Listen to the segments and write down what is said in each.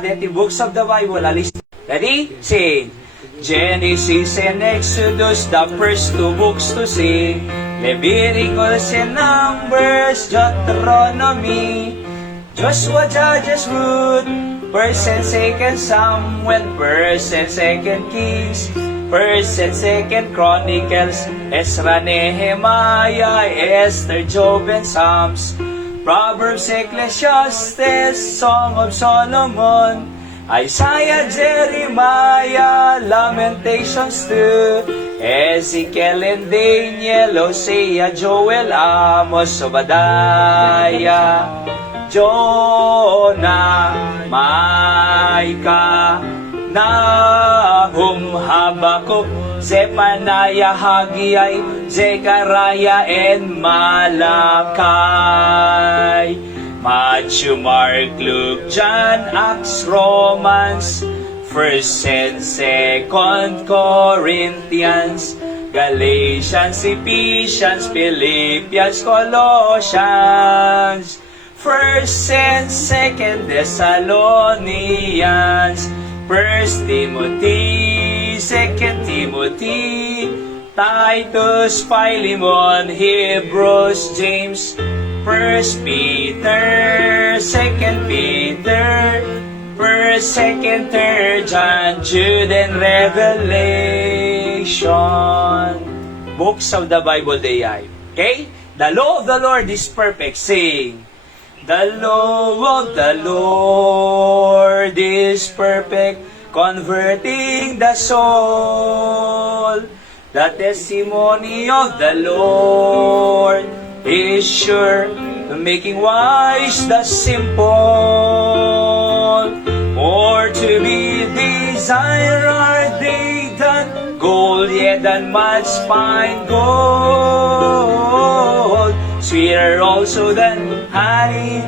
the books of the Bible. Ready? Sing. Genesis and Exodus, the first two books to sing. Leviticus and Numbers, Deuteronomy, Joshua, Judges, Ruth, 1st and 2nd Samuel, 1st and 2nd Kings, 1st and 2nd Chronicles, Ezra, Nehemiah, Esther, Job, and Psalms, Proverbs, Ecclesiastes, Song of Solomon, Isaiah, Jeremiah, Lamentations 2, Ezekiel and Daniel, Hosea, Joel, Amos, Obadiah, Jonah, Micah, Nahum, Habakkuk, Zephaniah, Haggai, Zechariah, and Malachi. Matthew, Mark, Luke, John, Acts, Romans, 1st and 2nd Corinthians, Galatians, Ephesians, Philippians, Colossians, 1st and 2nd Thessalonians, 1st Timothy, 2nd Timothy, Titus, Philemon, Hebrews, James, 1st Peter, 2nd Peter, 1st, 2nd, 3rd John, Jude, and Revelation. Books of the Bible they are. Okay? The law of the Lord is perfect. Sing. The law of the Lord is perfect, converting the soul. The testimony of the Lord is sure, making wise the simple. More to be desired are they than gold, yet than much fine gold. Sweeter also than honey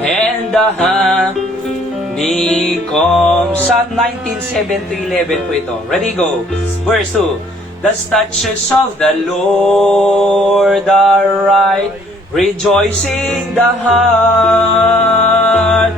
and the honeycomb. Psalm 19:7-11 po ito. Ready, go. Verse 2. The statutes of the Lord are right, rejoicing the heart.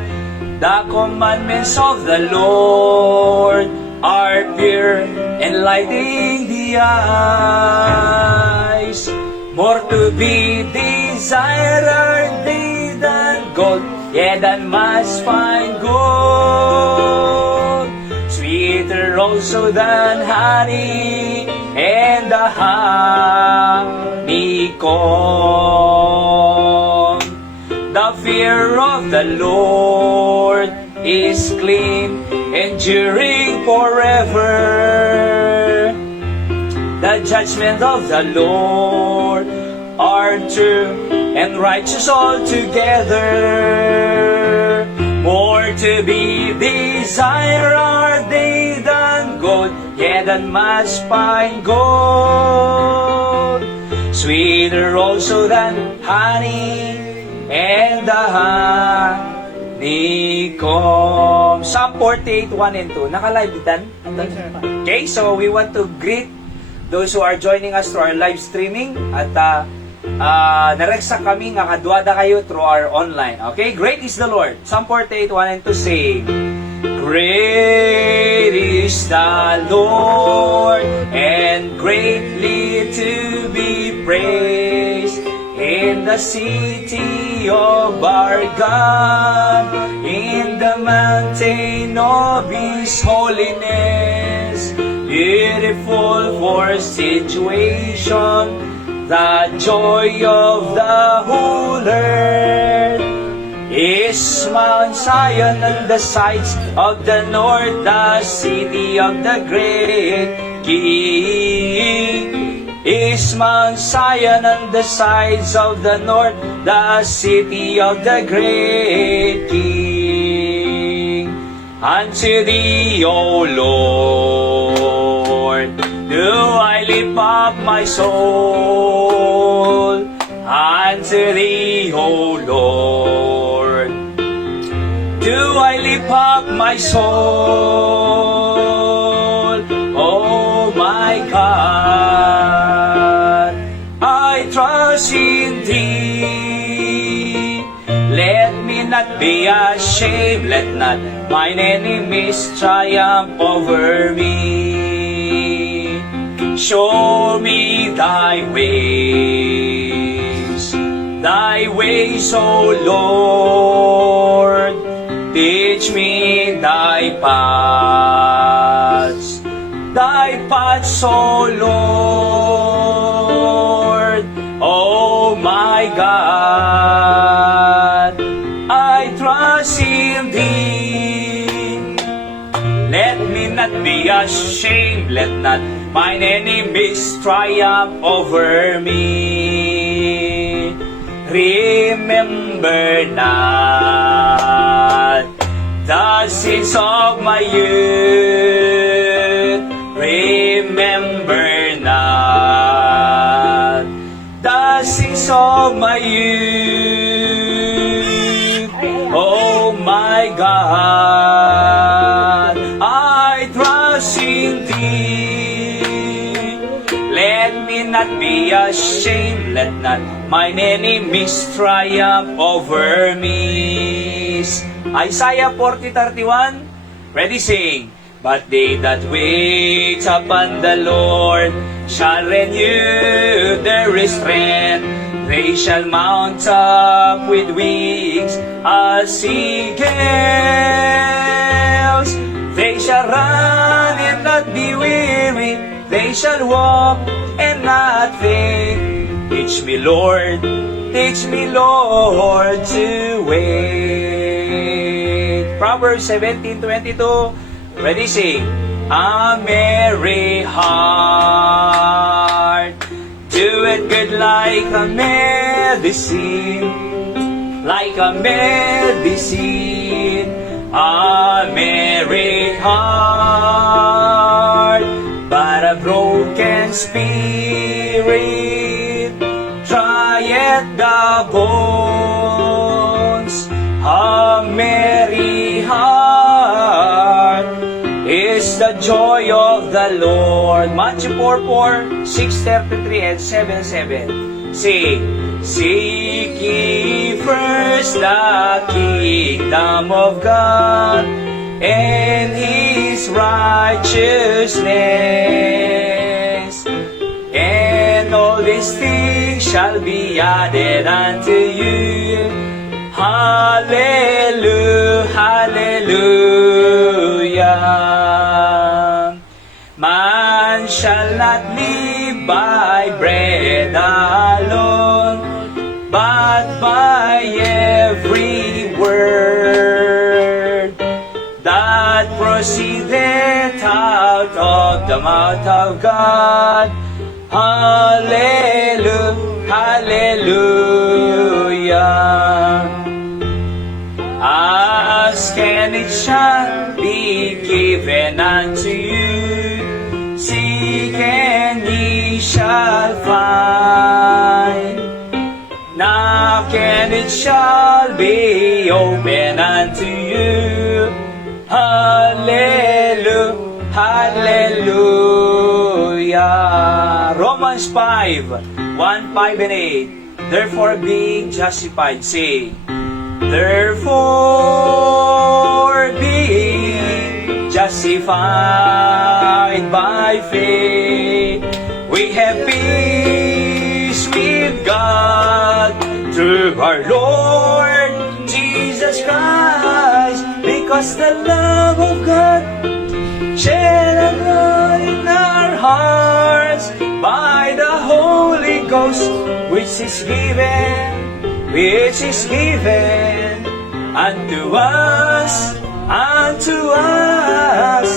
The commandments of the Lord are pure, enlightening the eyes. More to be desired are they than gold, yea, than much fine gold. Sweeter also than honey and the honeycomb. The fear of the Lord is clean, enduring forever. The judgment of the Lord are true and righteous altogether. More to be desired are they than gold, yea, than much fine gold. Sweeter also than honey and the honeycomb. Psalm 48, 1 and 2. Naka-live din? Okay, so we want to greet those who are joining us through our live streaming. At nareksa kami nga kadwada kayo through our online. Okay, great is the Lord. Psalm 48, 1 and 2 say, Great is the Lord, and greatly to be praised in the city of our God, in the mountain of His holiness. Beautiful for situation, the joy of the whole earth is Mount Zion on the sides of the north, the city of the great King. Is Mount Zion on the sides of the north, the city of the great King. Unto Thee, O Lord, do I lift up my soul. Unto Thee, O Lord, do I lift up my soul. Oh my God, I trust in Thee. Let me not be ashamed, let not mine enemies triumph over me. Show me thy ways, O Lord. Teach me thy paths, O Lord. Oh my God, I trust in thee. Let me not be ashamed, let not mine enemies triumph over me. Remember not the sins of my youth. Remember not the sins of my youth. Oh my God, I trust in thee. Let me not be ashamed, let not mine enemies triumph over me. Isaiah 40:31. Ready, sing. But they that wait upon the Lord shall renew their strength. They shall mount up with wings as eagles. They shall run and not be weary. They shall walk and not faint. Teach me, Lord, to wait. Proverbs 17:22. Ready, sing. A merry heart doeth good like a medicine, like a medicine. A merry heart, but a broken spirit trieth the bones. A merry heart is the joy of the Lord. Matthew 4:4, 6:33 and 7:7. Sing. Seek ye first the kingdom of God and His righteousness, and all these things shall be added unto you. Hallelujah, hallelujah. Man shall not live by bread alone, but by every word that proceedeth out of the mouth of God. Hallelujah, hallelujah. Ask and it shall be given unto you. Seek and ye shall find. Knock and it shall be open unto you. Hallelujah, hallelujah. Romans 5:1, 5 and 8. Therefore being justified, say, therefore being justified by faith, we have peace with God through our Lord Jesus Christ, because the love of God shed abroad in our hearts by the Holy Ghost, which is given unto us, unto us,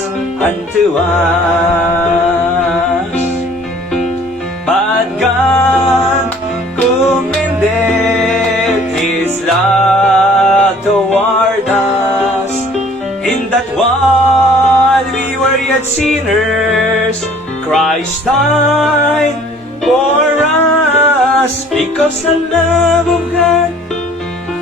unto us. But God commended His love toward us, in that while we were yet sinners, Christ died for us, because the love of God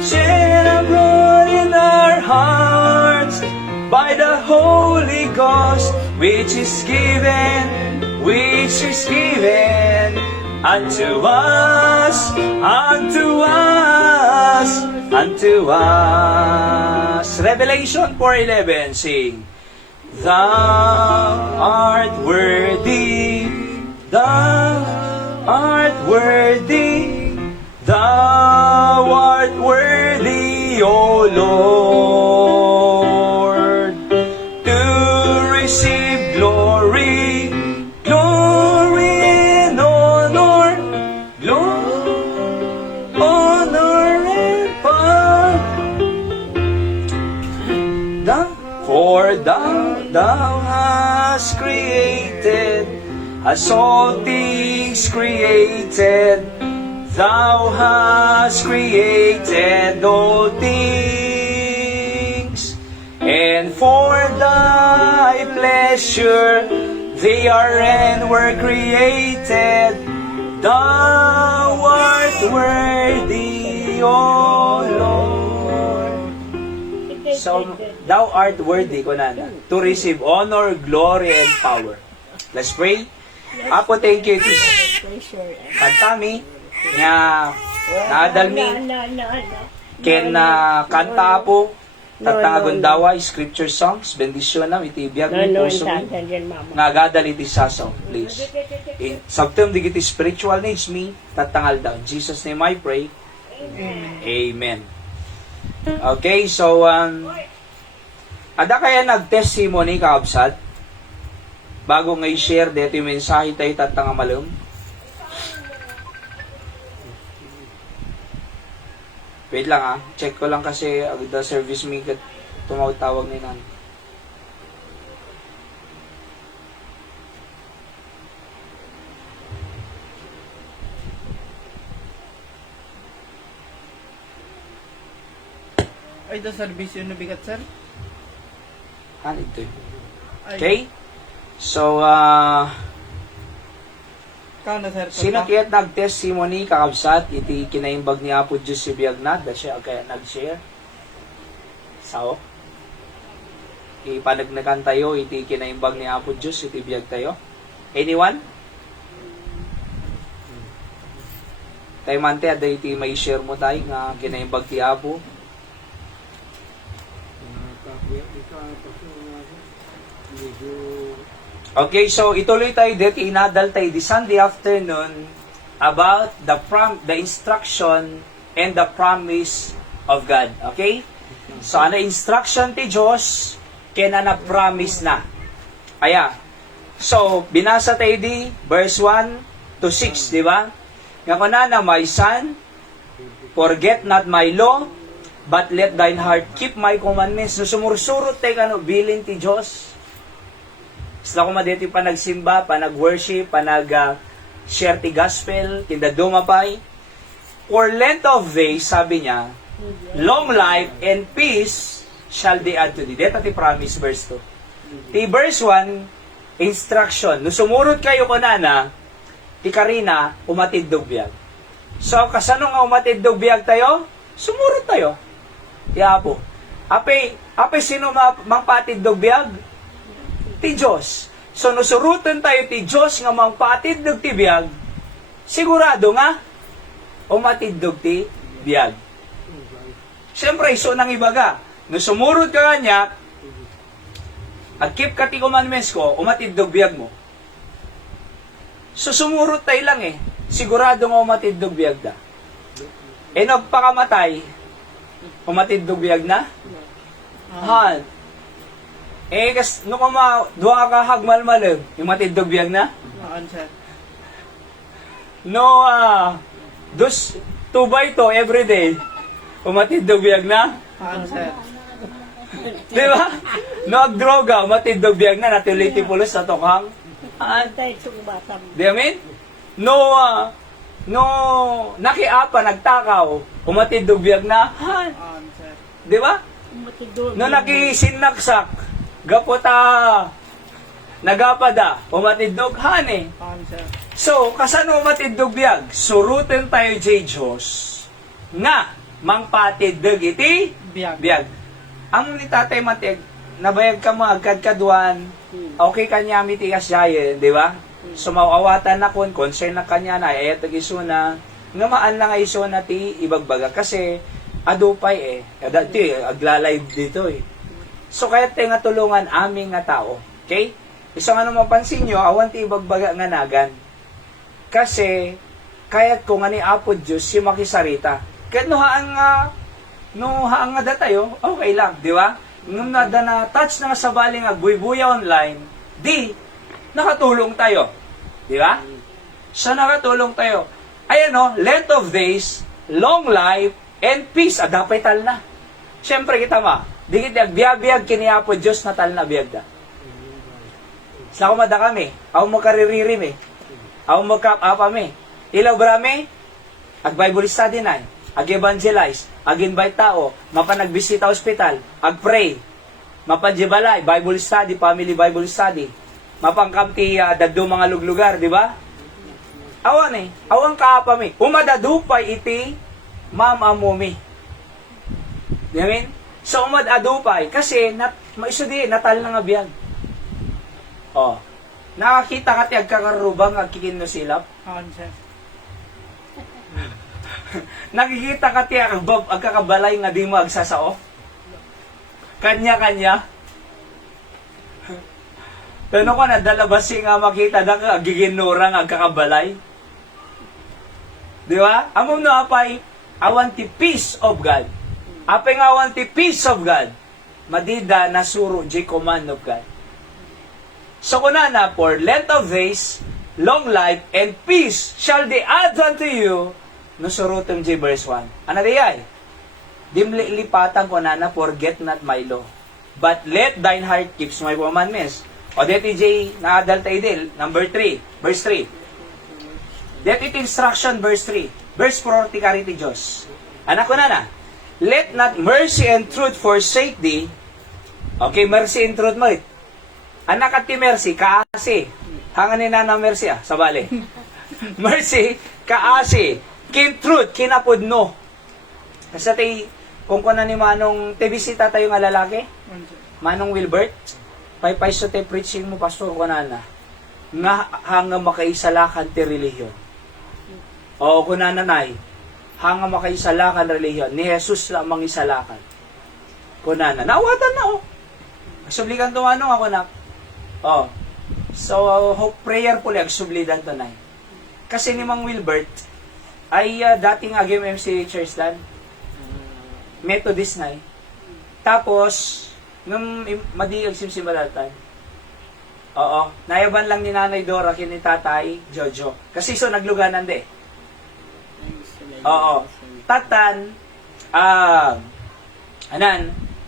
shed abroad in our hearts by the Holy Ghost, which is given unto us, unto us, unto us. Revelation 4:11, sing. Thou art worthy, thou art worthy, thou art worthy, O Lord, to receive glory, glory and honor, honor and power. For thou hast created, as all things created, thou hast created all things, and for thy pleasure they are and were created. Thou art worthy, O Lord. So, thou art worthy, kunana, to receive honor, glory, and power. Let's pray. Apo, thank you. Kantami, nga naadalmi, ken kanta po, tatangagon dawa, scripture songs, bendisyon na, itibiyag ni puso mi, nga gadal iti sasaw, please. Sabtem digiti spiritual needs me, tatangal daw. In Jesus' name I pray. Amen. Okay, so, ada kaya nag-testimony kaabsat? Bago nga i-share dito yung mensahe tayo tatanga malum? Wait lang check ko lang kasi the service me tumawag ni nan. Ay, the service yun nabigat, sir? Ito. Ay, Okay? So, Kano, sir? sino kaya't nag-testimony kakabsat, iti kinaimbag ni Apo Diyos si Biagnat, da siya kaya nag-share? Sao? Ipanagnakan tayo, iti kinaimbag ni Apo Diyos, iti biyag tayo? Anyone? Tayo mante, ada iti may share mo tayo, nga kinaimbag ti Apo. Okay, so ituloy tayo dito, inadal tayo di Sunday afternoon about the instruction and the promise of God. Okay? So, ano instruction ti Diyos, kaya na promise na. Aya. So, binasa tayo di, verse 1 to 6, di ba? Nga ko na, my son, forget not my law, but let thine heart keep my commandments. So, sumursurot tayo kano, bilin ti Diyos. Sila ko madito pa nagsimba, pa nag-worship, pa nag-share ti gospel, tinda dumapay. For length of days, sabi niya, long life and peace shall they add to thee. Dito ti promise, verse 2. Ti verse 1, instruction. No sumurot kayo ko na, ti Karina, umatid dugbiag. So, kasano nga umatid dugbiag tayo? Sumurot tayo. Ti Apo. Apay sino mangpatid dugbiag? Ti Diyos. So, nusurutan tayo ti Diyos nga mangpatid dug ti biyag, sigurado nga, umatid dug ti biyag. Siyempre, iso nang ibaga. Nusumurot ka kanya, agkip ka ti commandments ko, umatid dug biyag mo. So, sumurot tayo lang sigurado nga umatid dug biyag da. Nagpakamatay, umatid dug biyag na? Han. No duha ka hagmalmalag, yung matindog biyag na? Maan, sir. No, 2 by 2 every day, umatindog biyag na? Maan, sir. Di ba? No, agdroga, umatindog biyag na, natuloy ti pulos sa tokhang. Di amin? No, nakiapa, nagtakaw, umatindog biyag na? Maan, sir. Di ba? No, nakisinaksak, gapota, nagapada, umatindog, hane. Maan, sir. So, kasano umatindog biyag? Surutin tayo, Diyos, nga, mangpatidog iti Biyag. biyag. Ang ni Tatay Matig, nabayag ka mo, agkad kaduan, okay kanya miti kasyayan, di ba? Sumawawatan na kon, concern na kanya na, ayat isuna, nga maan lang ay isuna ti ibagbaga. Kasi, adupay dati, agla-live dito So, kaya nga tulungan aming nga tao. Okay? Isang ano mapansin nyo, awan ti ibagbaga nga nagan. Kasi, kayat ko nga ni Apo Diyos, si makisarita. Kaya nuhaan nga datayo, okay lang, di ba? Nung na-touch na sa baling agbuy-buya online, nakatulong tayo. Di ba? Sa nakatulong tayo. Ayan length of days, long life, and peace. Adapay tal na. Siyempre kita di kita biyag kini Apo Diyos na tal na biyag da. Sa kumada kami, ako makariririm ako magkapapami. Ilaw brame, ag-Bible study na ag-evangelize, ag-invite tao, mapanagbisita ospital, ag-pray, mapanjibalay, Bible study, family Bible study, mapangkamti daddo mga luglugar, di ba? Awan kaapami. Umadadupay iti mamamumi. Di ba? So, umadadupay, kasi, maisudi, natal na nga biyag. Nakakita ka ti agkakarubang agkikin silap? On, sir. Nakikita ka ti agkakabalay nga di mo agsasao? Kanya-kanya? Tano ko na, dalabasi nga makita na ka agiginura nga agkakabalay? Di ba? Amom na apay, awan ti peace of God. Apay nga awan ti peace of God. Madida nasuro di command of God. So kunana, for length of days, long life, and peace shall they add unto you, no surutom J verse 1. Ano diyay? Dimli lipatan ko na forget not my law. But let thine heart keeps my commandments. O deti J na adult idil, number 3, verse 3. Deti instruction, verse 3. Verse 4, ti kariti Diyos. Anak ko na. Let not mercy and truth forsake thee. Okay, mercy and truth mo Anak at ti mercy, kaasi. Hanganin na mercy sa bali. Mercy, kaasi. Kin truth, kinapudno. Kasi ti, kung kuna ni Manong, te bisita tayo nga lalaki, On, sir. Manong Wilbert, payso te preaching mo, pastor ko na nga hanga makaisalakan ti relihiyon. O kuna nanay, hanga makaisalakan relihiyon, ni Jesus lang mangisalakan. Kuna nawatan na Subligan tumanong ako na, so, hope prayer po lang, sublidan to na. Kasi ni Mang Wilbert, ay dating AGMMC Churchland, Methodist na Tapos, nung madiag simsimalatan, nayaban lang ni Nanay Dora kini Tatay Jojo. Kasi so nagluganan Tatan,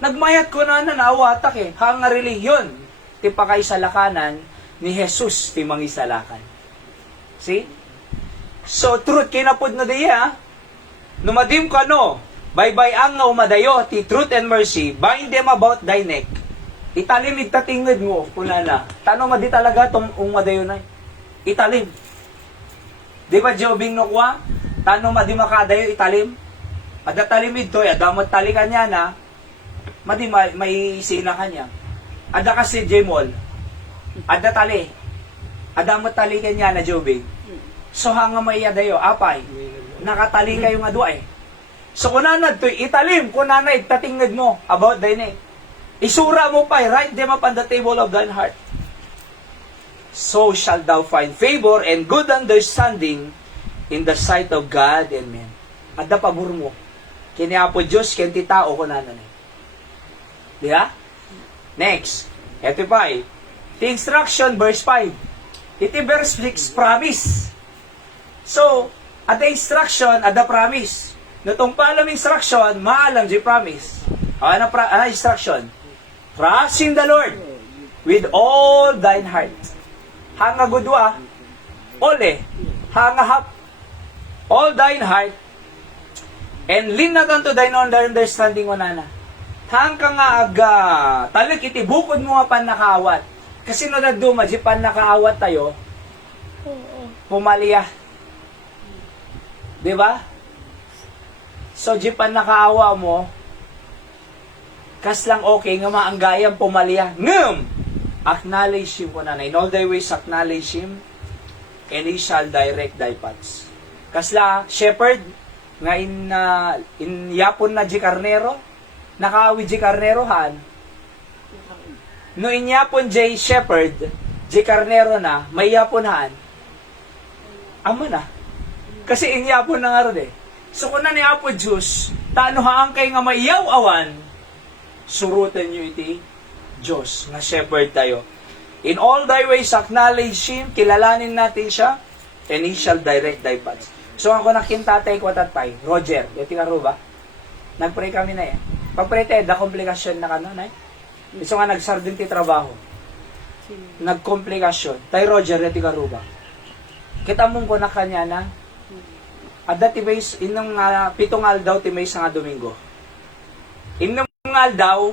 nagmayat ko na naawatak hanga relihiyon, ti pakaisalakanan ni Jesus ti mangisalakan. See? So, truth kinapod na diya, numadim ka baybay ang nga umadayo, ti truth and mercy, bind them about thy neck. Italim itatingid mo, kunana. Tanong madi talaga tong umadayo na. Italim. Di ba Jobing nukwa? Tanong madi makadayo, italim. Ada talimid to, adamot tali kanya na, madi may sila kanya. Ada kasi Jemol, ada tali. Adamot tali kanya na Jobing. So hanga may adayo, apay. Nakatali kayo nga duay. So kunanad to, italim, kunanad, tatingid mo about thy neck. Isura mo pa, write them upon the table of thine heart. So shall thou find favor and good understanding in the sight of God and men. At napabur mo. Kini Apo Diyos, kenti tao, kunanad. Diba? Next. Ito pa the instruction, verse 5. Iti verse 6, promise. So, at the instruction, at the promise. Natong palam instruction, maalam di promise. Ano instruction? Trust in the Lord with all thine heart. Hanga gudwa, ole, hanga hap, all thine heart, and lean not unto thine own understanding onana. Hangka nga aga, talik iti bukod mo nga pan nakaawat. Kasi no naduma, di pan nakaawat tayo, pumaliya. Diba? So, di pan nakaawa mo, kas lang okay, nga maanggayang pumaliya. Ngum! Acknowledge him po na. In all thy ways, acknowledge him. and he shall direct thy paths. Kasla, shepherd, nga in yapon na di karnero, nakaawi di karnero han, no in yapon di shepherd, di karnero na, may yapon han, amo na. Kasi in yapon na nga ron eh. So kung na ni Apo Diyos, taano haang kay nga mayaw awan, surutan nyo iti Diyos, nga shepherd tayo. In all thy ways, acknowledge Him, kilalanin natin siya, and He shall direct thy paths. So ako nakintatay ko tatpay, Roger, yati ka ro ba? Nagpray kami na yan. Pagpray tayo, da komplikasyon na ka na, nay? Iso nga nagsardin ti trabaho. Nagkomplikasyon. Tay Roger, yati ka ro ba? Kita mong ko na kanya na, ada ti may, inong pitong aldaw ti may nga Domingo. Inong aldaw,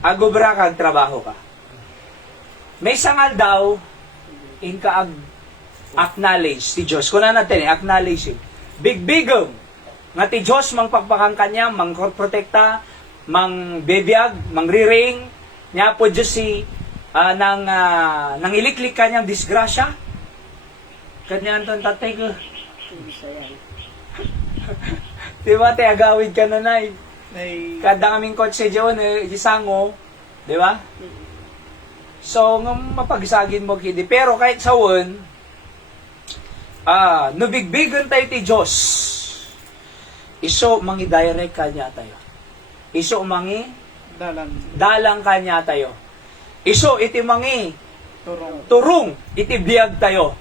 agobra kag trabaho ka. May sangal daw, in ka acknowledge ti Diyos. Kuna natin, acknowledge Him. Bigbigom, nga ti Diyos mang pagpakang kanya, mang protekta, mang bebiyag, mang riring, niya po Diyos si, nang iliklik kanyang disgrasya. Kanya anton tatay ko. Diba, te, agawid ka na, nay. Kada kaming kotse dyan, isango. Diba? So, mapagsagin mo kidi. Pero kahit sawon, nubigbigan tayo ti Diyos. Iso, mangi direct kanya tayo. Iso, mangi dalang kanya tayo. Iso, iti mangi turong, iti biyag tayo.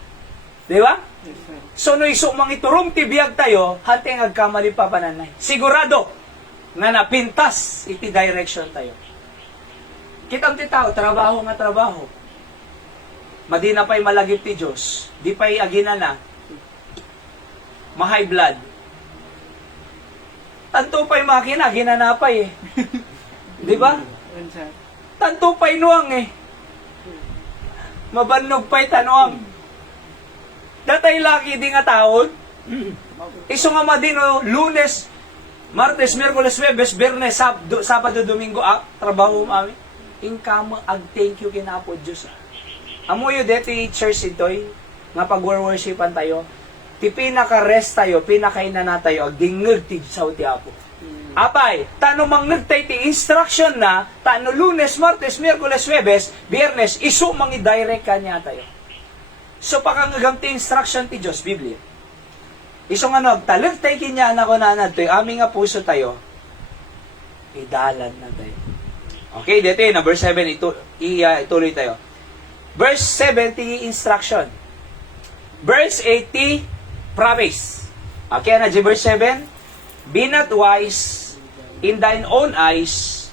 Diba? Yes, sir. So, no iso mangi turong ti biyag tayo, hanteng agkamali pa pananay. Sigurado, nga napintas, iti direction tayo. Kitang ti tao, trabaho nga trabaho. Madina pa'y malagip ti Diyos. Di pa'y agina na. Ma-high blood. Tanto pa'y makina, ginanapay eh. Di ba? Yes, sir. Tanto pa'y nuang eh. Mabannog pa'y tanuang. Datay laki di nga taon. Iso nga madino, Lunes, Martes, Miyerkules, Webes, Biyernes, Sabado, Domingo, trabaho mami. Income, thank you kinapo Diyos. Amoyo deti church itoy, nga pag-worshipan tayo, ti pinaka-rest tayo, pinakaina na tayo, agdingag ti sa ti Apo. Apay, tano mangnagtay ti instruction na, tano Lunes, Martes, Miyerkules, Webes, Biyernes, isu mangi direct kanya tayo. So, pakangagam ti instruction ti Diyos, Biblia. Iso nga nagtalag tayo kinya na ko na nato, aming nga puso tayo, idalan na tayo. Okay, dito yun, verse 7, ituloy tayo. Verse 7, ti instruction. Verse 8, ti promise. Okay, na di verse 7, be not wise in thine own eyes,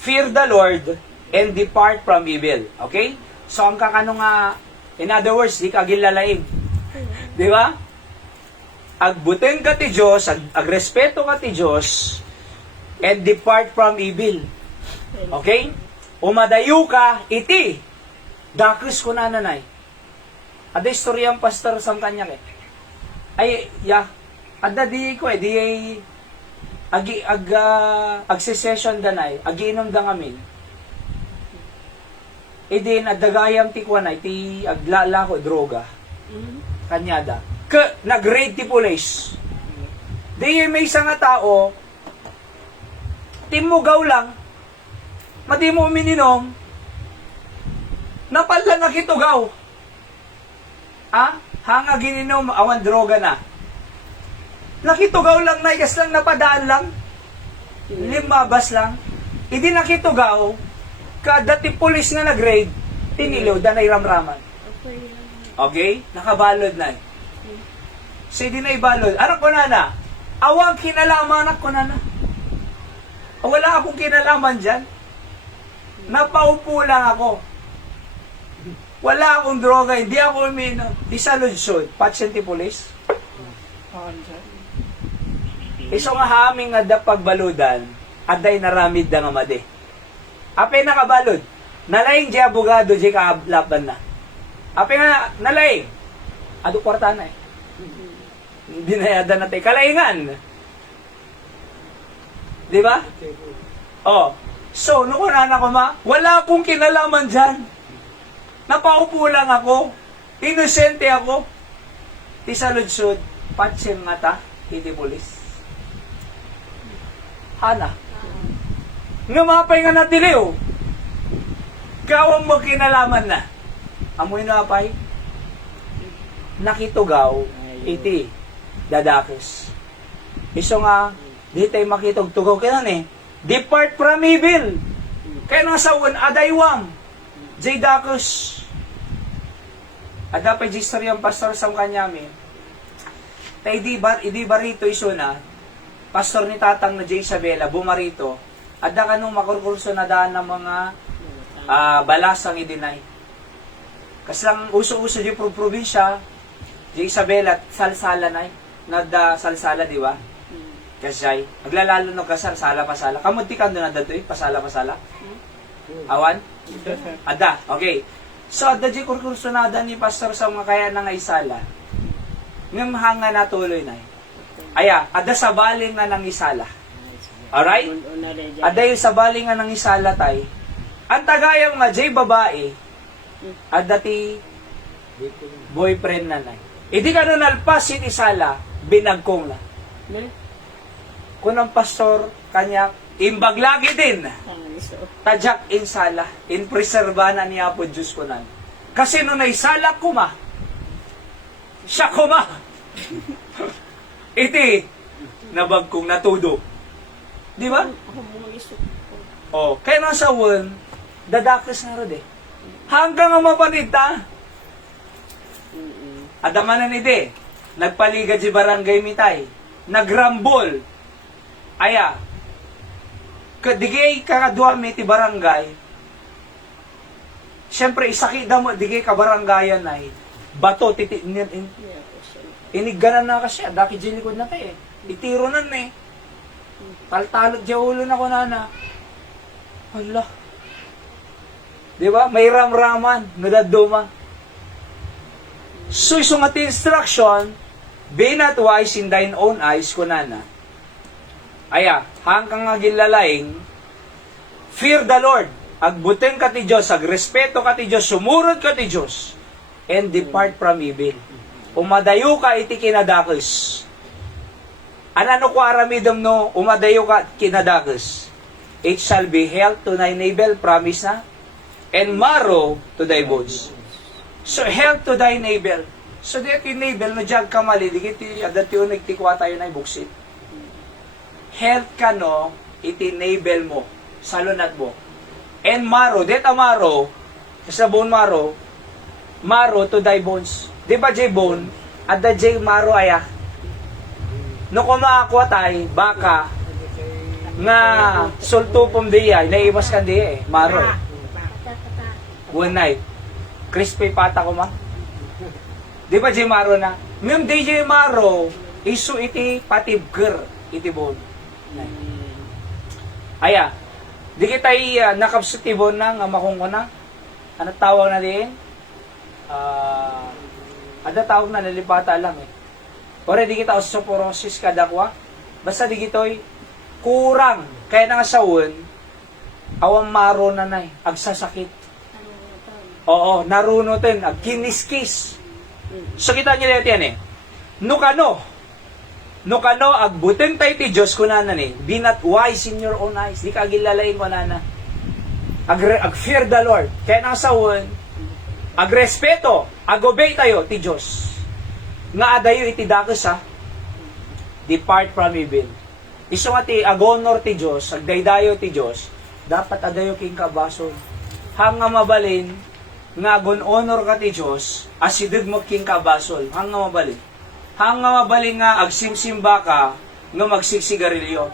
fear the Lord, and depart from evil. Okay? So, ang kakano nga, in other words, di ka gilalaing. Di ba? Agbuteng ka ti Diyos, agrespeto ka ti Diyos, and depart from evil. Okay? Umadayo ka, iti. Dakris ko na nanay. Ada istorya ang pastor sang kanya ke. Ay, ada di ko di session danay, agiinom da ngamin. Idin adagayam ti kuanay ti aglala ko droga. Kanyada. Nag-raid ti police. Di may isa nga tao, timugaw lang, mati mo umininom, napala na kitugaw. Hanga gininom, awan droga na. Nakitugaw lang na, ikas lang napadaan lang. Limabas lang. Idi nakitugaw, kada ti pulis nga nag-raid, tinilaw, danay ramraman. Okay? Nakabalod na. So, hindi na ibalod. Anak ko na. Awang kinalaman, anak ko na. Wala akong kinalaman dyan. Napaupo lang ako. Wala akong droga, hindi ako uminom. Isa lunsod, patsyan ti pulis. Iso nga haming nga da pagbaludan, aday naramid da nga madi. Apay nakabalod, nalaing di abogado di kaablaban na. Apay nga, nalaing. Ado kwarta na eh. Hindi na yada na tayo. Kalaingan. Di ba? Oh. So, nukunan ako wala akong kinalaman dyan. Napaupo lang ako. Inosente ako. Ti saludsod, patsem nga ta, iti pulis. Hana. Nga mapay nga natiliw. Kawang mo kinalaman na. Amoy na apay. Nakitugaw, iti, dadakis. Iso nga, di tayo makitog-tugaw kaya eh. Depart from evil. Kaya nga sa adaywang. Jay dakis. Ada pa istorya ang pastor sa kanyami. Tay di ba rito iso na, pastor ni tatang na J. Isabela, bumarito, ada ka nung makurkurso na daan ng mga balasang idinay. Kasi lang uso-uso di probinsya, J. Isabela, salsala na salsala, di ba? Kasi maglalalo no kasal, pasala. Kamod ti kando na dato pasala. Awan? Ada, okay. So, ada di kurkursunada ni pastor sa mga kaya na nga isala. Ngam hanga na tuloy na. Aya, ada sa baling nga nang isala. Alright? Ada yung sa baling nga nang isala tay. Ang tagayang nga jay babae, ada ti boyfriend na na. Idi ka nun alpasin isala, binagkong na. Kunang pastor, kanya, imbag lagi din. Tajak insala, in preservana niya po Diyos ko nan. Kasi nung naisala kuma, siya kuma. Iti, nabagkong natudo. Di ba? Oh, kaya nasa won, dadakis na rin eh. Hanggang ang mapanita, adamanan ide, nagpaligad si barangay mitay, nagrambol, aya, digay kakadwa may ti barangay, siyempre isaki da mo, digay ka barangayan ay, bato, inigganan na kasi, daki jilikod na tayo eh, itiro na eh, taltalot di ulo na ko na, hala, di ba, may ramraman, nadaduma, so isong at instruction, be not wise in thine own eyes, kunana, aya, hanggang nga gilalaing, fear the Lord, agbuteng ka ti Diyos, agrespeto ka ti Diyos, sumurod ka ti Diyos, and depart from evil. Umadayo ka iti kinadakis. Anano ko aramidam no, umadayo ka kinadakis. It shall be health to thy navel, promise na, and marrow to thy bones. So, health to thy navel. So, di iti navel, no diyag kamali, di iti adati o nagtikwa tayo na ibuksit. Health ka no, iti navel mo, salunat mo. And marrow, deta marrow, sa bone marrow to thy bones. Di ba jay bone, at da jay marrow aya. No kumakwa tay, baka, nga sultupom diya, naimas kan diya eh, marrow eh. One night, crispy pata ko ma. Di ba jay marrow na? Ngam di jay marrow, isu iti patibger, iti bone. Aya, di kita'y nakapsutibon na nga makungko na. Ano tawag na din? Ada tawag na nalipata alam eh. Ore di kita osteoporosis kadakwa. Basta di kito'y kurang. Kaya na nga sawon, awang maro na na agsasakit. Oo, narunutin, agkiniskis. So kita nyo dito yan eh. No kano agbutin tayo ti Diyos kunanan eh. Be not wise in your own eyes. Di ka agilalain kunanan. Ag-fear the Lord. Kaya nang sawon, agrespeto, agobey tayo ti Diyos. Nga adayo iti dakes ha. Depart from evil. Iso nga ti agonor ti Diyos, agdaydayo ti Diyos, dapat adayo king kabason. Hanga mabalin, nga agon honor ka ti Diyos, asidig mo king kabasol. Hanga mabalin. Hanga mabaling nga agsimsimba ka, nga magsigsigarilyo.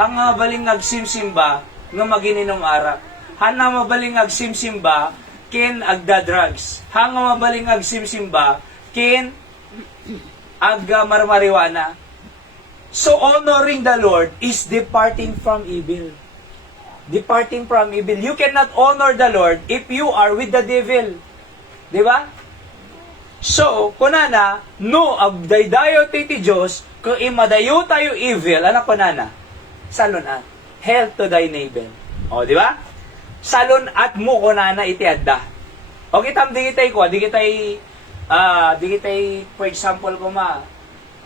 Hanga mabaling nga agsimsimba, nga magininom arak. Hanga mabaling nga agsimsimba, kin agda-drugs. Hanga mabaling nga agsimsimba, kin marmariwana. So honoring the Lord is departing from evil. Departing from evil. You cannot honor the Lord if you are with the devil. Di ba? So, kunana, no, agdaydayo ti Diyos, kung imadayo tayo evil, anak kunana, salunat, health to thy neighbor. O, di ba? Salunat mo kunana iti adda. O, kitam di kitay ko, di kitay di kita'y, for example ko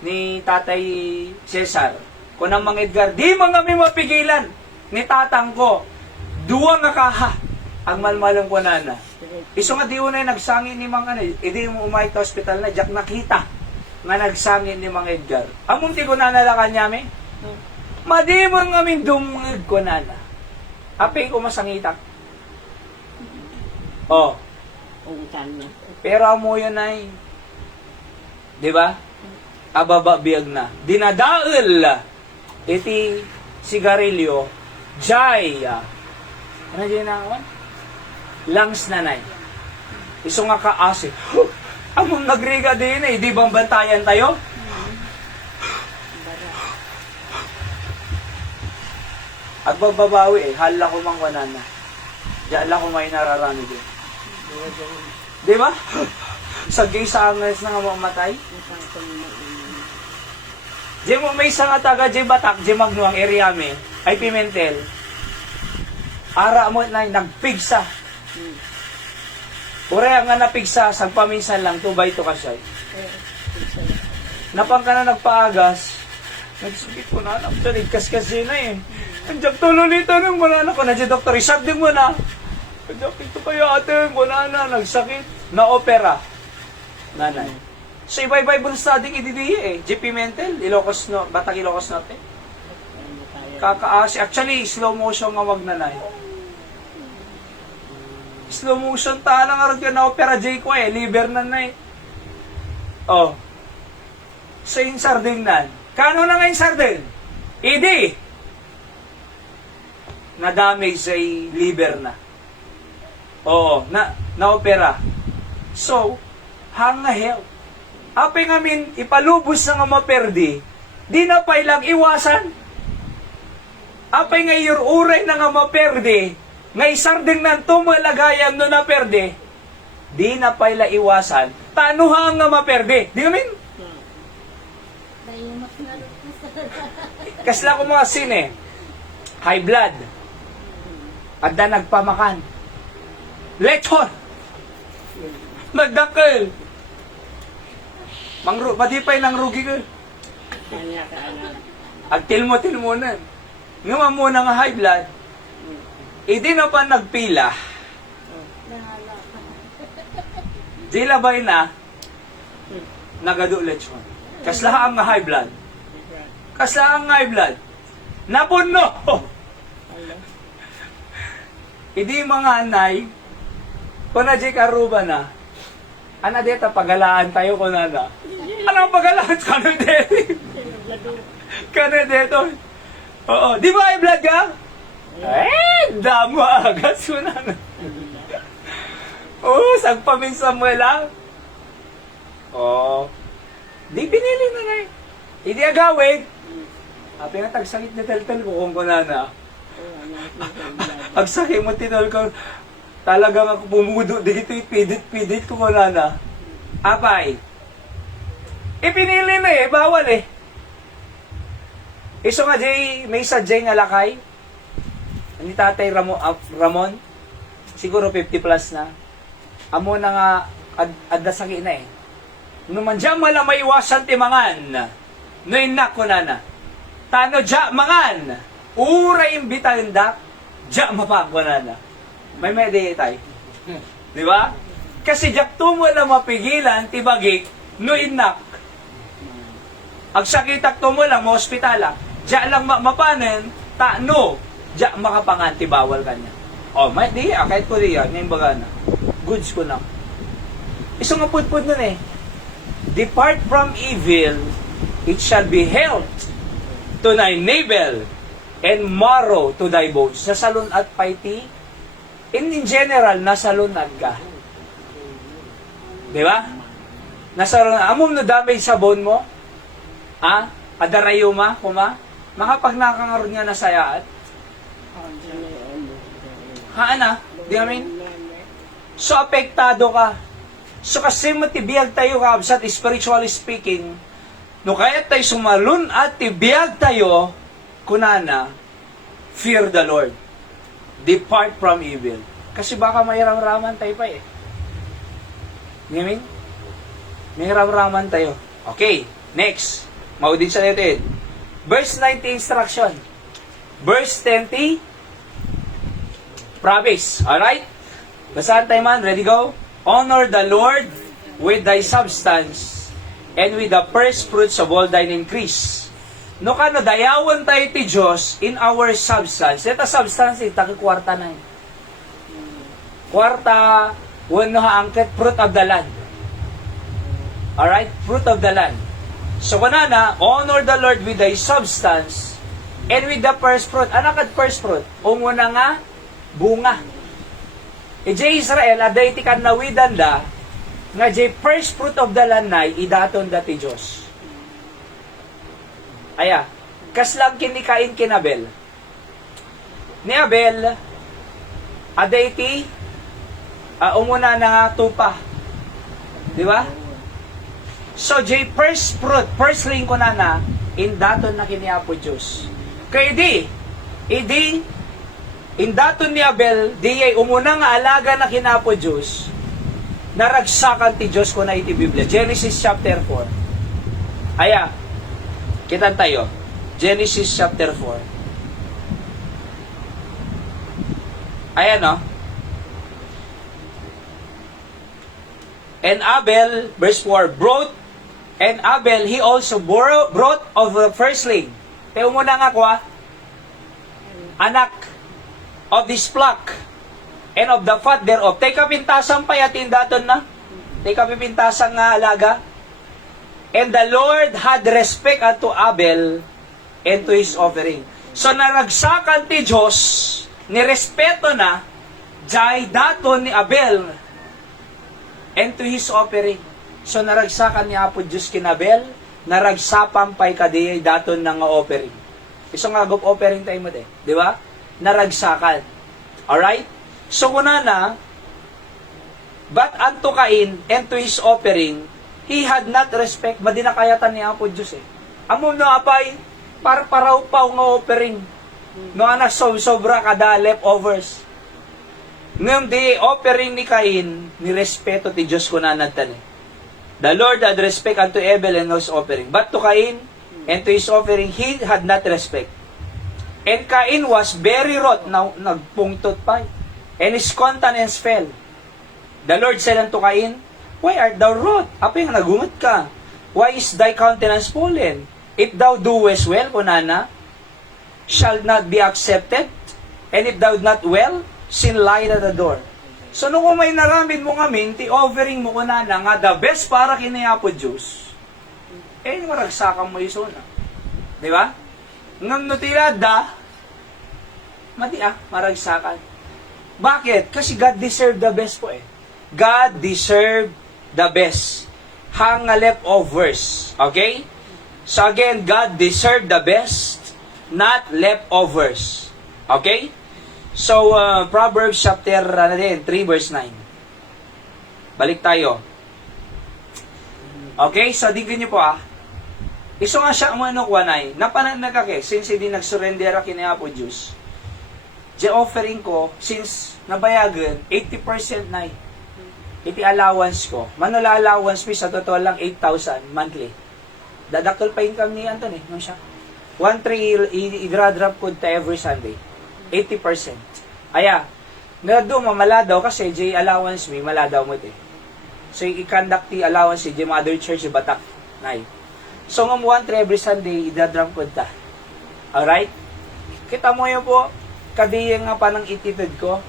ni Tatay Cesar, kung ang mga Edgar, di mga kami mapigilan, ni tatang ko, duwa nga kaha, ang malmalang ko na. Iso nga di unay nagsangi ni mga hindi mo umay sa hospital na, jak nakita, nga nagsangi ni mga Edgar. Among ti ko na nalakan niya, me? Madi mo nga min dumungid ko na. Apay ko masangitak. Oh. Pero amo yun ay, di ba? Ababa biyag na. Dinadaal iti sigarilyo, jay, ano dyan na lungs nanay. Iso nga kaasi. Among nagriga din eh, di bang bantayan tayo? At bababawi eh, hala ko mang wanana. Diyan lang ko may nararami din. Di ba? Sa sa angas na nga mamatay. Diyan mo may isang ataga, diyan batak, diyan magnuang area me, ay Pimentel. Ara mo na nagpigsa. Ure nga napigsa, sagpaminsan lang, tubay to kasay. Napang ka na nagpaagas, nagsukit ko na, nagkas kasi na eh. Andiyak tululito ng manana ko na dyan, Dr. Isab din mo na. Andiyak ito kayo ate, manana, nagsakit, na-opera. Nanay. So, iba-iba Bible study ididiye eh. GP Mental, Ilocos no, Batang Ilocos Norte. Kakaasi. Actually, slow motion nga wag nanay. Slow motion ta lang aron ka na opera J ko eh. Liver na na eh. Oh. So, yung sarding nan. Kano na nga yung sarding? Idi! Na-damage sa liver na. Oo. Na-opera. So, hanga health. Apay ngamin, ipalubos na nga maperdi, di na pa ilang iwasan. Apay nga uray na nga maperdi, nga isarding ng tumalagayan no na perdi, di na pa ilang iwasan, tanuhang nga maperdi. Di ngamin? Kasla ko mga sine, high blood, at da nagpamakan, lechon, nagdakil, madipay ng rugi ko. Agtilmo-tilmonan. Nga muna nga high blood, hindi na pa nagpila. Di labay na, nagado lechon. Kasla ang high blood. Kasla ang high blood. Napuno! Hindi mga anay, kung na di karuba na, ana deta pagalaan tayo ko na. Anong pagalaan? Kano dito? Kano dito? Oo. Di ba ay blood ka? Damo agad. Sunan. Oo, sagpaminsan mo lang. Oo. Di pinili na na eh. Hindi agawin. Api nga tagsakit na tel-tel ko kung kunana. Agsakit mo tinol ko. Talagang ako pumudo dito, pidit ko wala na. Apay. Ipinili na eh, bawal eh. Iso nga jay, may isa jay nga lakay. Ni Tatay Ramon, siguro 50 plus na. Amo na nga, adasaki na eh. Numan dyan mala maiwasan timangan. No inak ko na. Tano dya mangan. Ura imbitahan dak, dya mapagwa na. May meditay. Di ba? Kasi jak tumo na mapigilan, tibagik, no inak. Agsakitak tumo lang, ma-hospitala. Diya lang mapanen, no. Diya makapangan, tibawal kanya. Oh, may di, kahit ko diyan, ngayon baga na. Goods ko na. Isang mapudpud nun eh. Depart from evil, it shall be health to thy navel, and marrow to thy bones. Sa salon at paiti, in general, nasa lunad ka. Di ba? Nasa lunad. Amom na damage sa bone mo? Ha? Adarayuma? Kuma? Makapag nakangaroon nga na sayaat? Haan na? Di namin? So, apektado ka. So, kasi matibiyag tayo ka, sa spiritually speaking, no kaya tayo sumalun at tibiyag tayo, kunana, fear the Lord. Depart from evil. Kasi baka may ramraman tayo pa eh. Ngayon? May ramraman tayo. Okay, next. Maudin sa natin. Verse 90, instruction. Verse 20, promise. Alright? Basahan tayo man. Ready, go? Honor the Lord with thy substance and with the first fruits of all thine increase. No kano dayawan tayo ti Diyos in our substance. Ito substance, taki kwarta na yun. Kwarta, wano haangket, fruit of the land. Alright? Fruit of the land. So, kunana, honor the Lord with thy substance and with the first fruit. Anak at first fruit? Umuna nga, bunga. E jay Israel, aday ti kanawidan da, nga jay first fruit of the land na, idaton da ti Diyos. Aya, kaslang kinikain kinabel. Ni Abel, aday ti, umuna na nga tupa. Di ba? So, jay first fruit, first ling ko na, indaton na kiniapo Diyos. Kaya idi, indaton ni Abel, di umuna nga alaga na kinapo Diyos, naragsakan ti Diyos ko na iti Biblia. Genesis chapter 4. Aya, kitan tayo. Genesis chapter 4. Ayan, no? And Abel, verse 4, and Abel, he also brought of the firstling. Tayo muna nga ko, anak of this flock, and of the fat thereof. Tay kapintasan pa yatin daton na. Tay kapintasan nga alaga. And the Lord had respect unto Abel and to his offering. So naragsakan ti Diyos, nirespeto na, jay daton ni Abel and to his offering. So naragsakan ni Apo Diyos kinabel, naragsapan pa'y kadiyay daton ng offering. Isang agop offering tayo mo di ba? Naragsakan. Alright? So kunana, but unto Cain and to his offering, he had not respect, madinakayatan ni Apo Diyos Amo na apay, paraw pa nga offering. No anak sobra kada leftovers. Ngam di offering ni Cain, ni respeto ti Diyos kunana tani. The Lord had respect unto Abel and his offering. But to Cain and to his offering, he had not respect. And Cain was very wroth, nagpungtot pa. And his countenance fell. The Lord said unto Cain, why art thou wroth? Apay nga nagungot ka. Why is thy countenance fallen? If thou doest well, kunana, shall not be accepted. And if thou not well, sin light at the door. So, nung may naramid mo kami, ti offering mo kunana, nga the best para kinayapo Diyos, maragsakan mo iso na. Di ba? Ngam no tirada, maragsakan. Bakit? Kasi God deserve the best po God deserve the best. Hang leftovers. Okay? So again, God deserve the best, not leftovers. Okay? So, Proverbs chapter 3 verse 9. Balik tayo. Okay? So, digin nyo po Iso nga siya ang manukwanay. Napanan na kake, since hindi nagsurrender kinaya po Diyos. The offering ko, since nabayagan, 80% na iti allowance ko. Manula allowance mi sa totoo lang 8,000 monthly. Dadakol pa income ni Anton nung siya. 1,300 i-drop ko ta every Sunday. 80%. Aya, nado mamala daw kasi J allowance mi maladaw mo So i-conduct the allowance si J Mother Church Batak. Nay. So ngam 1,300 every Sunday i-drop ko ta. Alright? Kita mo yun po, kadiyang nga pa ng ititid ko.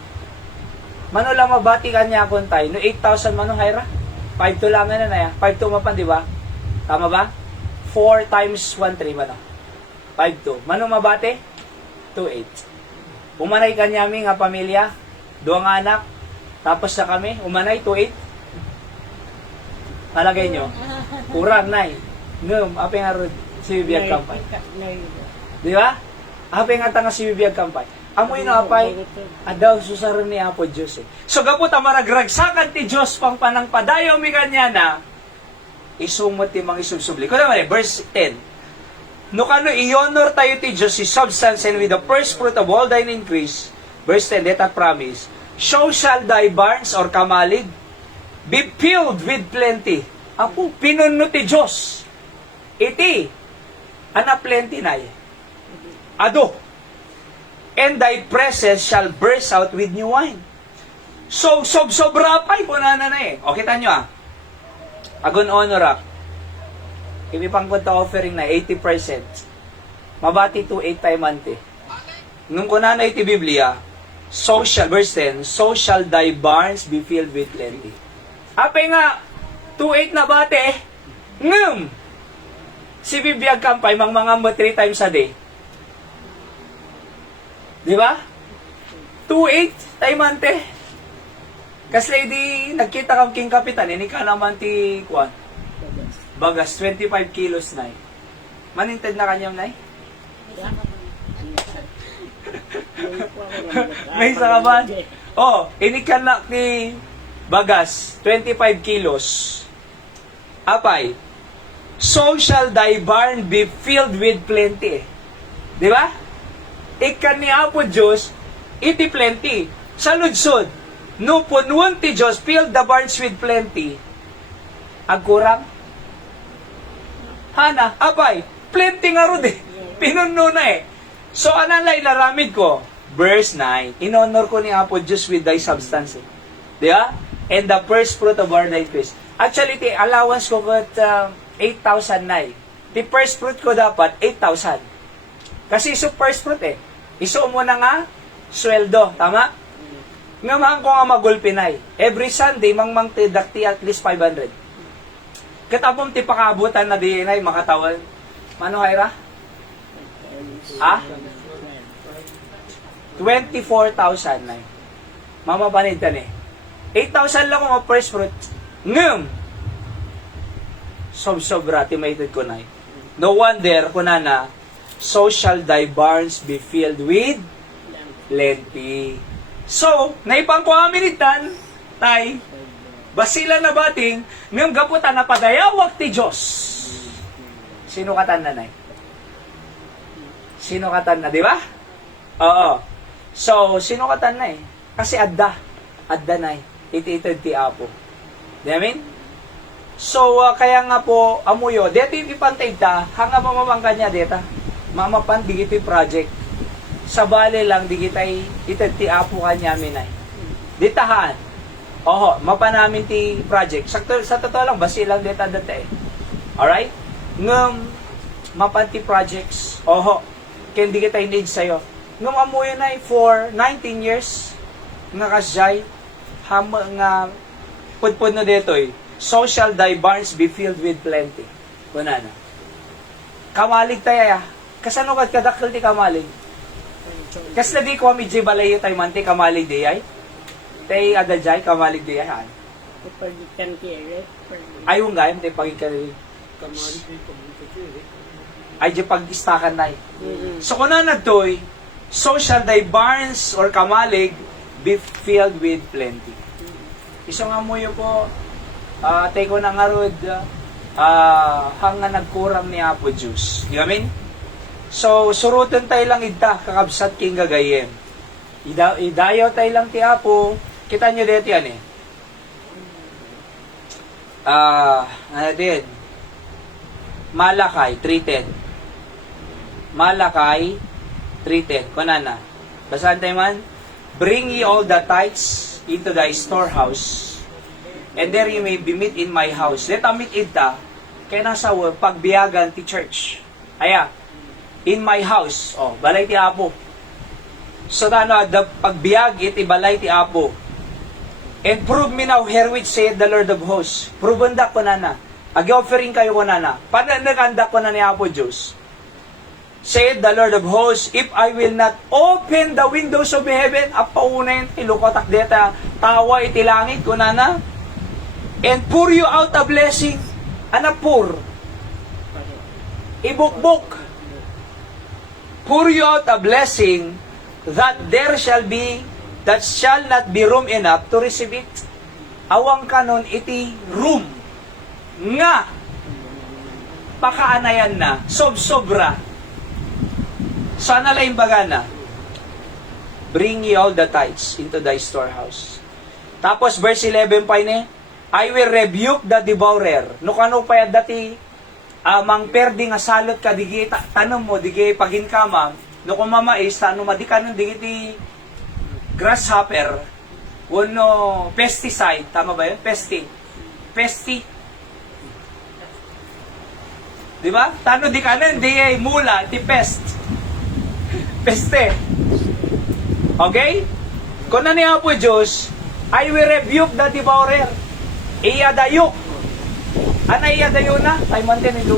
Mano lang mabati kanya akong tayo. No 8,000 mano hayra? 5,2 lang na ya. 5,2 mapan, di ba? Tama ba? 4 times 1,3 mano. 5,2. Mano mabati? 2,8. Umanay kanyami nga pamilya, 2 anak, tapos na kami, umanay 2,8. Palagay nyo, kurang na Ngum, apa nga rin si Bibiyag Kampay. Di ba? Apa nga tanga si Bibiyag Kampay. Amoy na apay, adaw susaran ni Apo Diyos So gapot maragragsakan ti Diyos pang panang padayaw mi kanya na, isumot ti mga isubsubli. Kung naman verse 10. No kano i-honor tayo ti Diyos si substance and with the first fruit of all thine increase. Verse 10, let us promise. So shall thy barns or kamalig be filled with plenty. Apo, pinunno ti Diyos. Iti, ana plenty na ado. And thy presses shall burst out with new wine. So, sobra pa'y punana na O, kita nyo Agon honor Ibipang punta offering na 80%. Mabati to 8 tayo mante. Nung kunana iti Biblia, verse 10, so shall thy barns be filled with plenty. Apay nga, 2.8 na bate, si bibiyag kampay, mga 3 times a day. Di ba? 2.8 tayo mante. Kasi di, nagkita kang king kapitan, ini ka naman ti, bagas, 25 kilos na Maninted na kanyang na May isa ka ba? Inikan na ni bagas, 25 kilos. Apay, so shall thy barn be filled with plenty. Di ba? Ikan ni Apo Diyos, iti plenty. Sa ludsod, no punwan ti Diyos, fill the barns with plenty. Agkurang? Hana, apay, plenty nga ro Pinunno na So, analay naramid ko, verse 9, in honor ko ni Apo Diyos with thy substance. Di ba? And the first fruit of our thy feast. Actually, ti allowance ko kat 8,000 na Ti first fruit ko dapat 8,000. Kasi iso first fruit Iso mo na nga, sweldo. Tama? Nga mahang ko nga magulpinay. Every Sunday, mang ti dakti at least 500. Katapong ti pakabutan na di na makatawan. Mano hayra? 24,000 na mamapanid ka 8,000 lang kung first fruit. Sobra, timated ko na No wonder, kunana, so shall thy barns be filled with plenty. So, naipang ko aminitan, tay, basila na bating, ngam gaputan na padayawag ti Diyos. Sino katan na Sino katan na, di ba? Oo. So, sino katan na Kasi adda na iti ti Apo. Di amin? So, kaya nga po, amuyo, dito yung ipantay ta, hanga mamamangka niya dito. Mamapan, digito'y project. Sa bale lang, digitay, ti Apo kanya minay. Ditahan. Oho, mapanamin ti project. Sa totoo lang, basi lang dita dati Alright? Mapanti projects. Oho, kaya hindi kita need sa'yo. Ngam amuyo na for 19 years, nga kasjay, nga pudpud na detoy, so shall thy barns be filled with plenty. Kunana. Kamalig tayo Kasano kadakil ti kamalig? Kas lagi ko mi jay balayo tayo manti kamalig di ay? Tay adajay kamalig di ay. Pagikan kere. Ayong gayam tay pagikan ay di pag-istakan na So kunana toy, so shall thy barns or kamalig be filled with plenty. Isang amuyo po, tay ko na nga rod, hanga nagkurang ni Apo Diyos. You know what I mean? So, surutan tayo lang ita, kakabsat king gagayem. Idayaw tayo lang ti Apo, kita nyo dito yan ano din? Malakay, 3:10. Malakay, 3:10. Kunana. Basahan tayo man. Bring ye all the tithes into thy storehouse, and there you may be meet in my house. Let meet ita, kaya nasa pagbiyagan ti church. In my house. Balay ti Apo. So, pagbiag iti balay ti Apo. And prove me now herewith, saith the Lord of hosts. Proven da ko na. Ag-offering kayo ko na. Pananaganda ko na ni Apo Diyos. Saith the Lord of hosts, if I will not open the windows of heaven, apaunayin, ilukotak deta, tawa iti langit ko na. And pour you out a blessing. Pour. Ibukbuk. Pour you out a blessing that shall not be room enough to receive it. Awang kanon iti room nga pakaanayan na sobra. Sana lang baga na. Bring ye all the tithes into thy storehouse. Tapos verse 11 pa I will rebuke the devourer. No kano pa dati mang perdi nga salot ka digi tanom mo digi pagin kama no kung mamais tano madikanon digi grasshopper wano pesticide tama ba yun? Pesti. Di ba? Tano di kanan di ay mula ti peste. Okay? Kung na niya po Diyos, I will rebuke the devourer. Iyadayok. Ana iyadayo na? Ay mantin ito.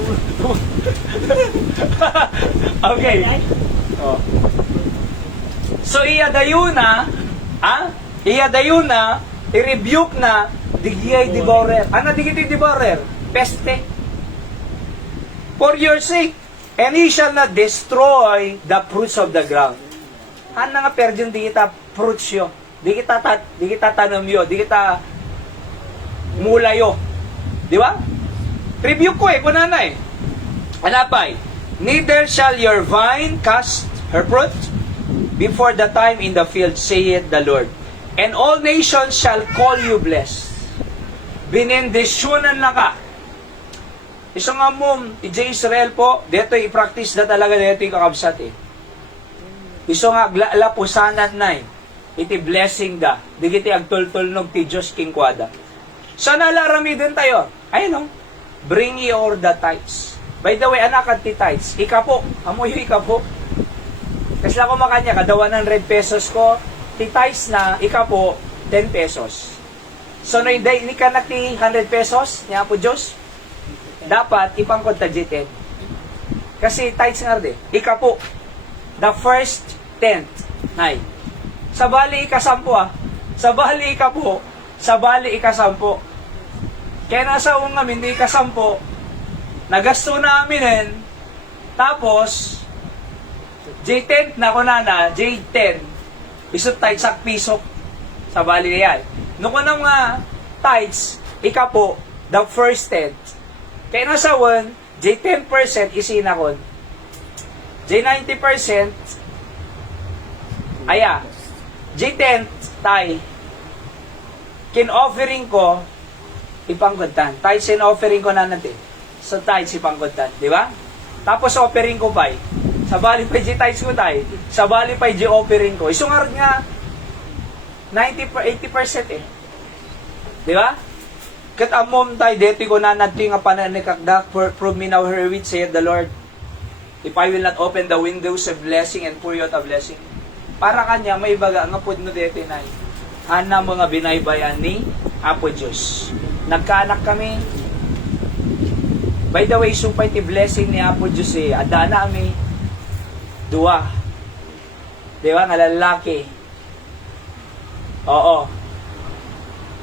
Okay. Oh. So iyadayo na, iyadayo na, i-rebuke na, digiyay devourer. Ano digiti devourer? Peste. For your sake, and he shall not destroy the fruits of the ground. Ano nga perdiyon di kita fruits yo? Di kita tanom yo, di kita mulayo. Di ba? Rebuke ko kunanay. Anapay, neither shall your vine cast her fruit before the time in the field, saith the Lord. And all nations shall call you blessed. Binendisyonan na ka. Iso nga mom, ije Israel po, dito i-practice na talaga dito yung kakabsat eh. Iso nga, lapusanan na iti blessing da. Digiti agtultulnog ti Diyos king kwada. So nalarami din tayo. Ayun o, bring ye all the tithes. By the way, anak at ti tithes, ikapo. Amo yung ikapo. Kasi lang ko makanya, kada 100 pesos ko, ti tithes na, ikapo, 10 pesos. So no, hindi ka na ti 100 pesos, niya po Diyos, dapat ipangkod ta jitin. Kasi tithes nga rin, ikapo, the first tenth, nay. Sa bali ikasampo sa bali ikapo, sa bali ikasampo. Kaya nasa uong ngamin, hindi ikasampo, nagasto na aminin, tapos, J10 na kunana, J10, isot tithes sak pisok, sa bali na yan. Nung kunang tithes, ikapo, the first tenth. Kaya nasa 1, J10% isinakon. J90%, aya, J10 tay, kin-offering ko, ipangkutan. Tay sin-offering ko na natin. So tay ipangkutan, di ba? Tapos offering ko pa sa bali pa J-tides ko tay, sa bali pa J-offering ko. Isungar nga, 80% eh. Di ba? Kat amom tayo, deti ko na natin nga pananikakdak, prove me now her wit, saith the Lord. If I will not open the windows of blessing and pour you out a blessing. Para kanya, may baga, nga pud no deti na. Ana mga binaybayan ni Apo Diyos. Nagkaanak kami. By the way, supay ti blessing ni Apo Diyos eh. Adana kami. 2. Di ba? Nga lalaki. Oo.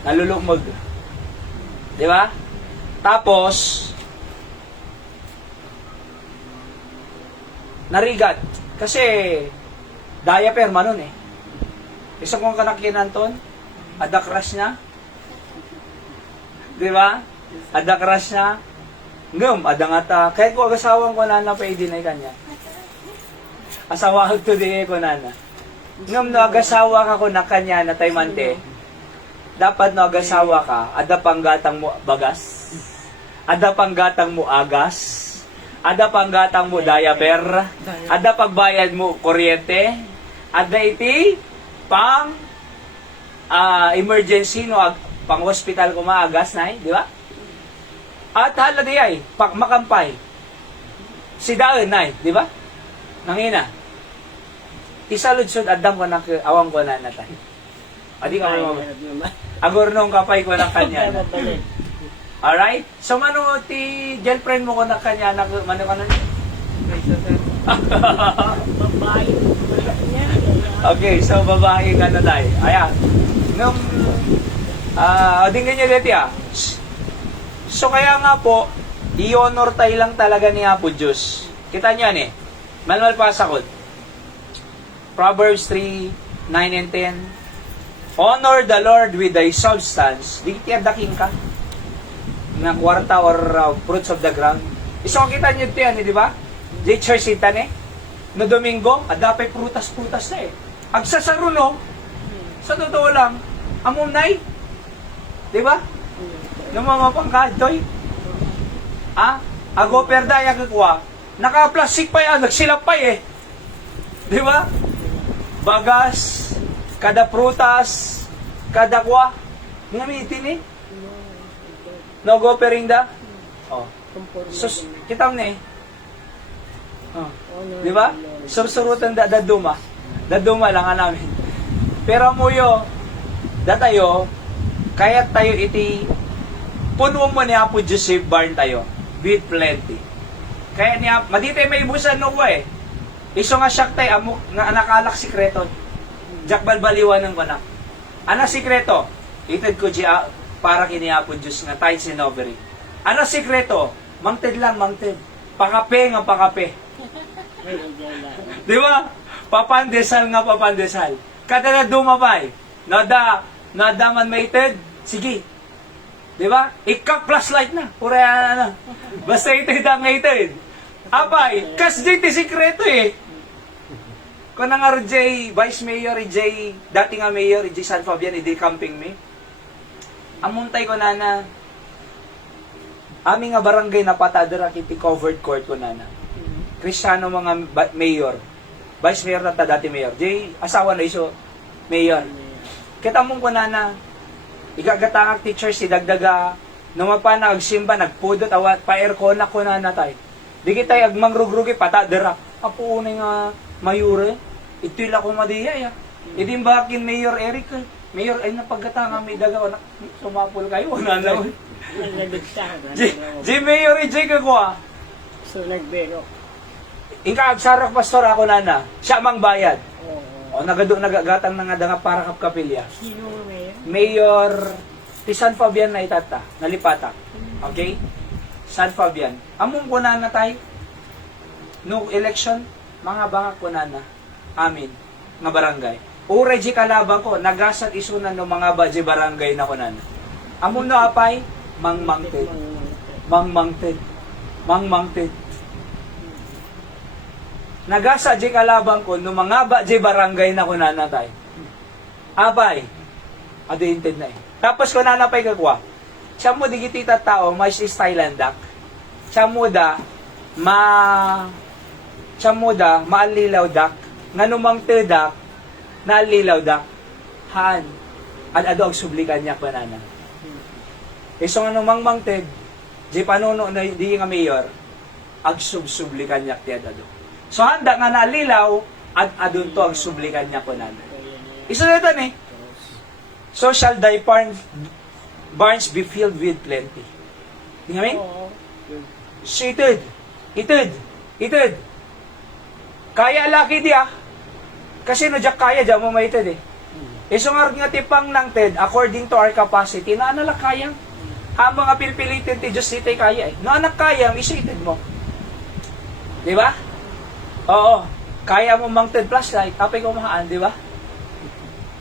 Nalulumog. Di ba? Tapos, narigat. Kasi, diaper manon eh. Isang kong kanakinan ton, ada crush niya. Di ba? Ada crush niya. Ngam, ada nga ta. Kahit ko agasawang ko na pwede na kanya. Asawahag to di ko na. Ngam no agasawa ka ko na kanya na taymante. Dapat no agasawa ka, ada panggatang mo bagas, ada panggatang mo agas, ada panggatang mo diaper, ada pagbayad mo kuryente, ada iti pang emergency no pang hospital ko maagas na di ba? At hala di ay makampay. Si daon na di ba? Nangina. Isaludsod adam ko na awang ko na natay. Adi ka mo. Agor nung kapay ko na kanya. Alright? So, mano, ti girlfriend mo ko na kanya, mano ka na? Babae. Okay, so babae ka na tayo. Ayan. Nung, tingnan nyo dito So, kaya nga po, i-honor tayo lang talaga ni Apo Diyos. Kita nyo yan Manual pasakot. Proverbs 3, 9 and 10. Honor the Lord with thy substance. Di daking ka ng kwarta or fruits of the ground. Iso kita nyo ito yan, di ba? Di church itan no Domingo, adapay prutas-prutas na Agsasaro no, sa totoo lang, amunay. Di ba? Nung mga pangkadoy. Ago perdaya kakwa. Naka-plastic pa yan, nagsilap pa eh. Di ba? Bagas, kada prutas, kada kwa. Ngamitin eh. No go perinda. Oh. Sus, kita mo na eh. Oh. Di ba? Sursurutan daduma. Daduma lang nga namin. Pero muyo, datayo, kaya tayo iti, puno mo niya po Joseph Barn tayo. With plenty. Kaya niya, maditay may ibusan no eh. Iso nga siyak tayo, amok, nga nakalak sikreto. Jak balbaliwan ng banak. Ano sikreto? Itad ko diya, para kiniapon Diyos nga tayo sinoveri. Ano sikreto? Mangted lang, mangted. Pakape nga pakape. Di ba? Papandesal nga papandesal. Kada na dumabay. Nada man maited. Sige. Di ba? Ikak plus light na. Pura na. Basta ited ang ited. Apay, kas dito sikreto eh. Kung nga RJ, Vice Mayor, RJ, dati nga Mayor, RJ San Fabian, hindi camping me. Amuntay ko na aming nga barangay na patadara kiti covered court ko na. Kristiyano mga mayor. Vice Mayor na ta dati Mayor. Jay, asawa na iso, Mayor. Kita mong ko na igagatangag teacher si dagdaga, namapa na agsimba, nagpudot, awat, pa-aircon na ko na natay. Di kita agmangrugrugi, patadara. Apo unay nga mayure, ito'y lako madiya ya. Idin bakin Mayor Eric, Mayor ay napaggatanga may daga, sumapol kayo, wala na. Di Mayor EJ ka ko ah. So, nagbero. Inka agsarak pastor ako nana, siya mang bayad. O nagagatang na nga danga para kapkapilya. Sino nga mayor? Mayor ti San Fabian na itata, nalipata. Okay? San Fabian. Among ko na tay, no election, mga bangak ko na amin, nga barangay. Ure di kalabang ko, nagasat isunan ng mga baji barangay na ko na. Among na apay, mangmangted. Mangmangted. Mangmangted. Nagasa di kalabang ko, no mga baji barangay na ko na tay. Apay, adinted na eh. Tapos ko na napay kakwa. Siya mo di kitita tao, mais is Thailand dak. Siya mo da, maalilaw dak. Nga numang tedak, naalilaw dak. Haan, ado ang sublikan niya pa nana. Iso nga numang mangted, di panuno na di nga mayor, ag subsublikan niya tiya ado. So handa nga naalilaw, adun to ang sublikan niya pa nana. Iso na ito ni, social barns be filled with plenty. Di nga min? So itid. Kaya laki di ah. Kasi no jak kaya dyan mo maitid eh. Iso nga tipang ng TED, according to our capacity, na anala kayang. Habang apilpilitin ti Diyos dito kaya eh. No anak kayang, isitid mo. Di ba? Oo. Kaya mo mang TED plus light, apay kumahaan, di ba?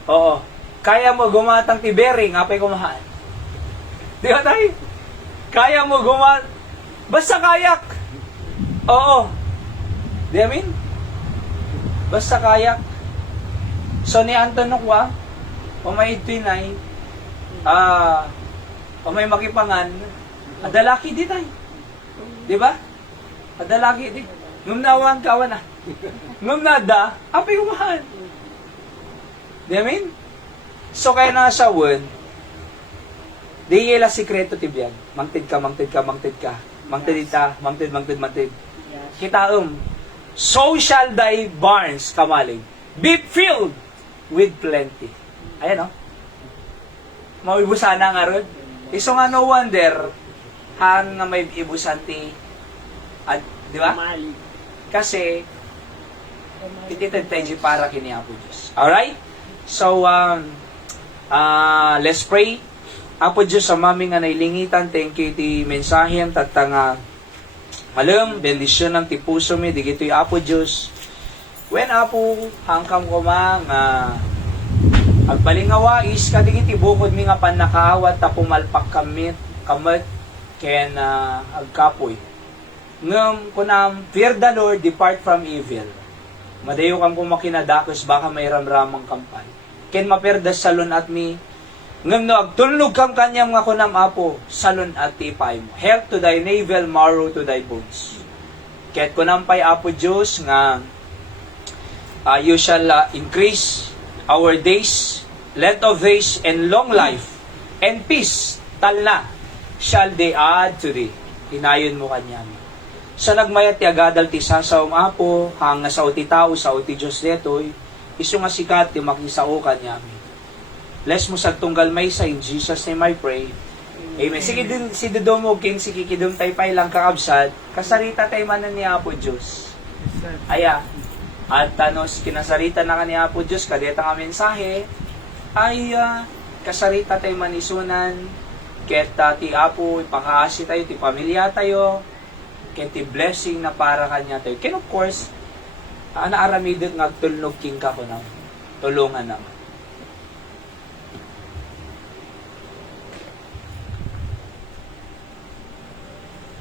Oo. Kaya mo gumatang ti bearing, apay kumahaan. Di ba tayo? Kaya mo basta kayak. Oo. Di amin? Basta kayak. So ni Anton Nukwa, o may itinay, o may makipangan, adalaki di tayo. Di ba? Adalaki di. Ngumnawan kawan na. Ngumnada, apay kumahan. Di amin? So kaya na sa word, di yela sikreto tibyan. Mangtid ka. Mangtid ita, mangtid. Kita social die barns kamaling. Be filled with plenty. Ayan o. Mauibusan na nga ron. Iso nga no wonder, hang nga may ibusan ti, di ba? Kasi, ititad tayo para kiniapo Diyos. Alright? So, let's pray. Apo Diyos, sa mami nga nailingitan, thank you ti mensahe, tatanga, malam, bendisyon ng tipuso mi, di gito'y Apo Diyos. When Apo, hangkam ko agbalingawa is kadigiti bukod mi nga panakaawat ta pumalpak kamat ken agkapoy. Ngem kunam fear the Lord, depart from evil. Madayo kang kumakinadakos baka may ramramang kampan. Ken maperdas salon at mi Ngam no, agtulnog kam kanyang mga kunam apo, salon at tipay mo. Health to thy navel, marrow to thy bones. Kaya't kunampay apo Diyos nga, you shall increase our days, length of days, and long life, and peace, talna, shall they add to thee. Hinayon mo kanyang. Sa nagmayat ti agadal ti sasaw apo, hanga sa uti tao, sa uti Diyos detoy, iso nga sikat ti makisao kanyang. Bless mo sa tunggal may sa in Jesus name I pray. Amen. Sige din, si Dodomog king, sige kidum tay pay lang kakabsat, kasarita tay manan ni Apo Diyos. Aya, at kinasarita na ka ni Apo Diyos, kadeta nga mensahe, ay kasarita tay manisunan, ket ti Apo, ipakaasi tayo, ti pamilya tayo, ket ti blessing na para kanya tayo. Ken of course, naaramidot nga tulnog king ka ko na, tulungan naman.